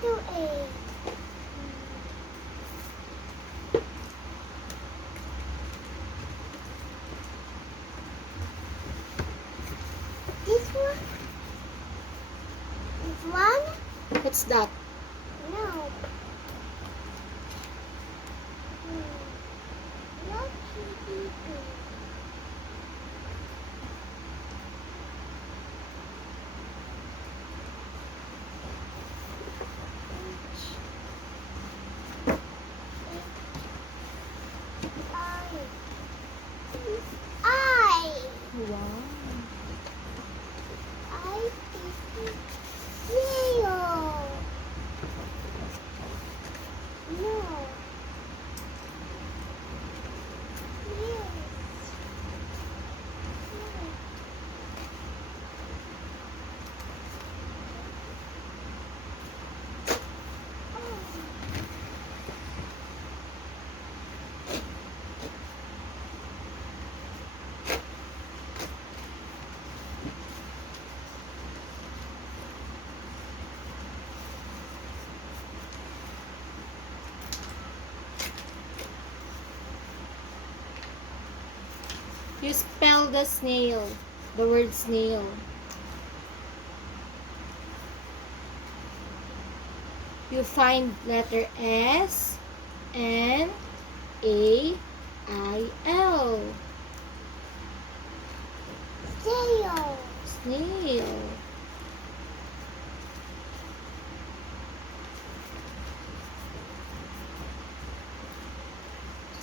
do A. This one? This one? What's that? No. Not TV. I. Wow. I is zero. No. Yes. You spell the snail. The word snail. You find letter S, N, A, I, L. Zero. Snail.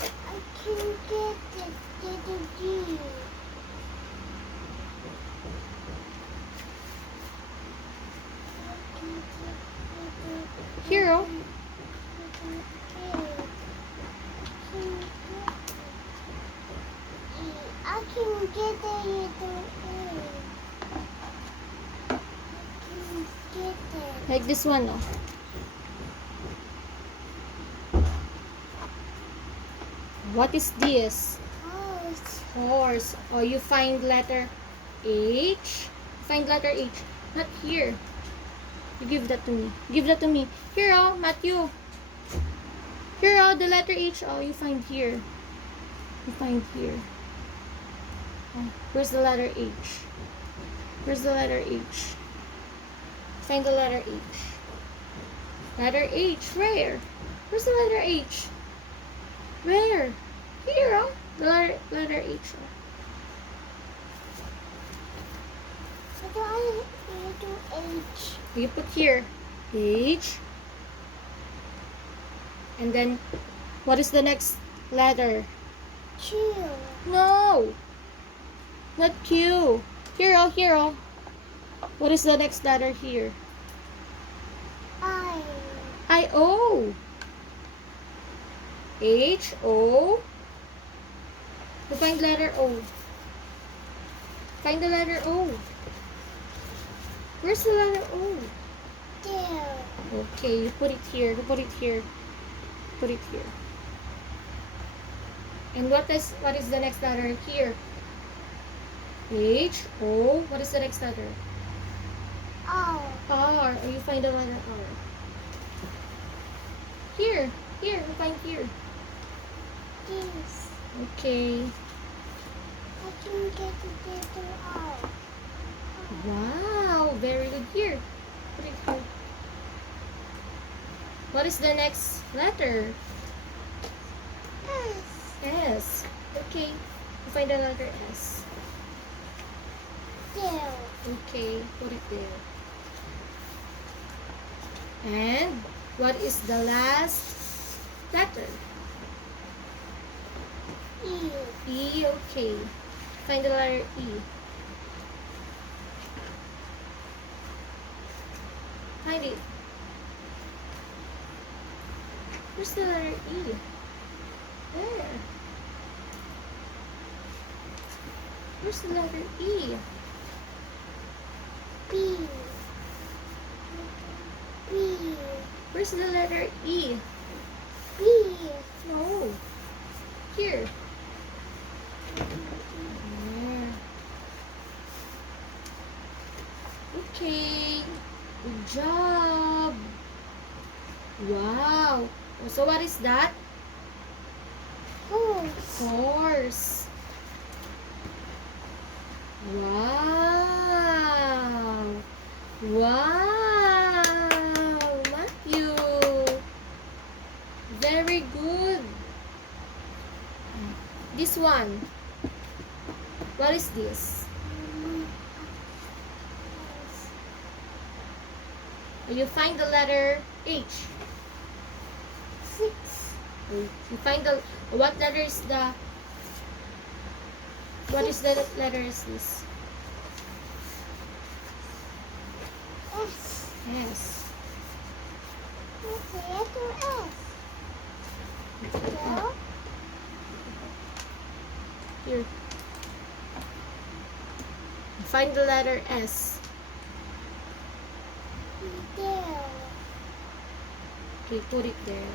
I can get it. Get a G. Hero. I can get a little A. I can get it. Like this one, oh. What is this? Horse. Horse. Oh, you find letter H. Find letter H. Not here. You give that to me. Give that to me. Here, oh, Matthew. Here, oh, the letter H. Oh, you find here. You find here. Oh, where's the letter H? Where's the letter H? Find the letter H. Letter H. Where? Where's the letter H? Where? Here, oh. The letter H. Oh. How do I do H? You put here H. And then, what is the next letter? Q. No! Not Q. Hero, hero. What is the next letter here? I. I-O. H-O. You find letter O. Find the letter O. Where's the letter O? There. Okay, you put it here. You put it here. Put it here. And what is the next letter here? H O. What is the next letter? O. R. Oh, you find the letter R. Here. Here. You find here. This. Okay. I can get a little R. Wow. Very good. Here. Put it here. What is the next letter? S. S. Okay. You find the letter S. There. Okay. Put it there. And what is the last letter? E. E. Okay. Find the letter E. Find it. Where's the letter E? There. Where's the letter E? B. B. Where's the letter E? B. No. Here. There. Okay. Good job. Wow. So what is that? Horse. Horse. Wow. Wow. Matthew. Very good. This one. What is this? You find the letter H. 6. You find the what letter is the what is the letter is this? S. Yes. What's the letter S? Girl? Here. Find the letter S. There. Okay, put it there.